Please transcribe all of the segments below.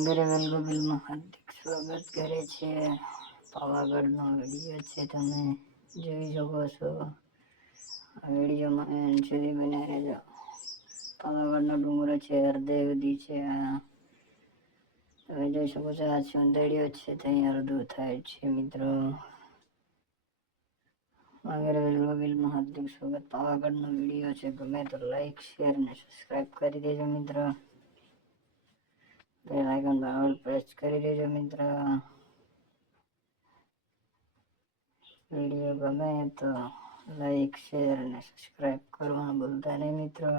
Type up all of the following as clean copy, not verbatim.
વગેરે વેલગોબિલમાં હાર્દિક સ્વાગત કરે છે. પાવાગઢનો વિડીયો છે, તમે જોઈ શકો છો. આ વિડીયોમાં એન્ડ સુધી બન્યા રહેજો. પાવાગઢનો ડુંગરો છે, હરદેવદી છે. તમે જોઈ શકો છો, આ સુંદરીઓ છે, ત્યાં અડધું થાય છે મિત્રો. વગેરે વેલગોબિલમાં હાર્દિક સ્વાગત. પાવાગઢનો વિડીયો છે, ગમે તો લાઈક, શેર અને સબસ્ક્રાઈબ કરી દેજો મિત્ર. બેલ આઇકન પર ઓલ પ્રેસ કરી દેજો મિત્ર. વિડીયો ગમે તો લાઈક, શેર અને સબસ્ક્રાઈબ કરવાનું ભૂલતા નહીં મિત્રો.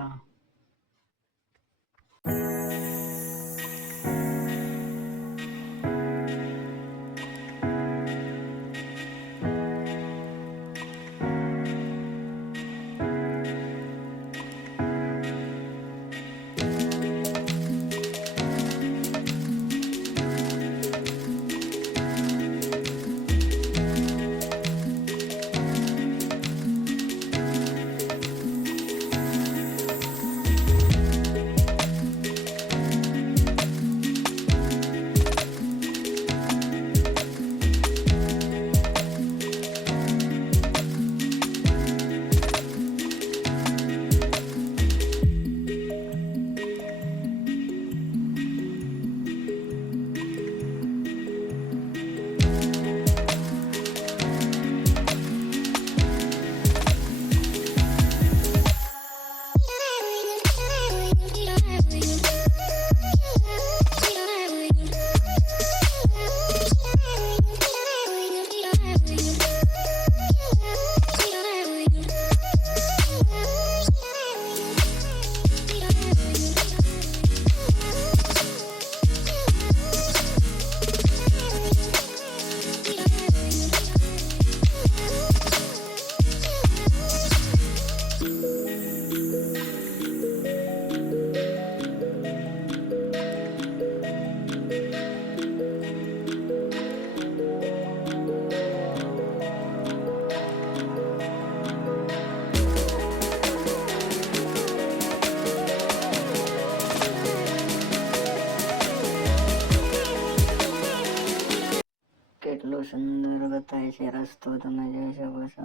કેટલો સુંદર બતાય છે રસ્તો, તમે જોઈ શકો છો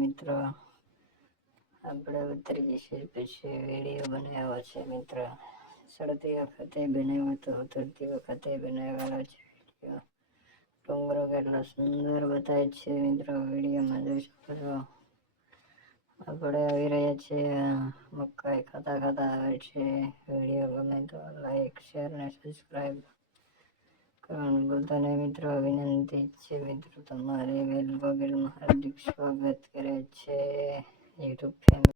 મિત્રો. આપણે ઉતરી જઈશું પછી વિડીયો બનાવ્યો છે મિત્ર. ચડતી વખતે બનાવ્યો તો ઉતરતી વખતે બનાવેલો છે વિડીયો. ડુંગરો કેટલો સુંદર બતાય છે મિત્રો, વિડીયોમાં જોઈ શકો છો. આપણે આવી રહ્યા છીએ મકાઈ ખાતા ખાતા આવે છે. વિડીયો ગમે તો લાઈક, શેર અને સબસ્ક્રાઈબ કરવાનું ભૂલતા નહીં મિત્રો. વિનંતી છે મિત્રો, તમારે વેલગોબિલમાં હાર્દિક સ્વાગત કરે છે યુટ્યુબ ફેમિલી.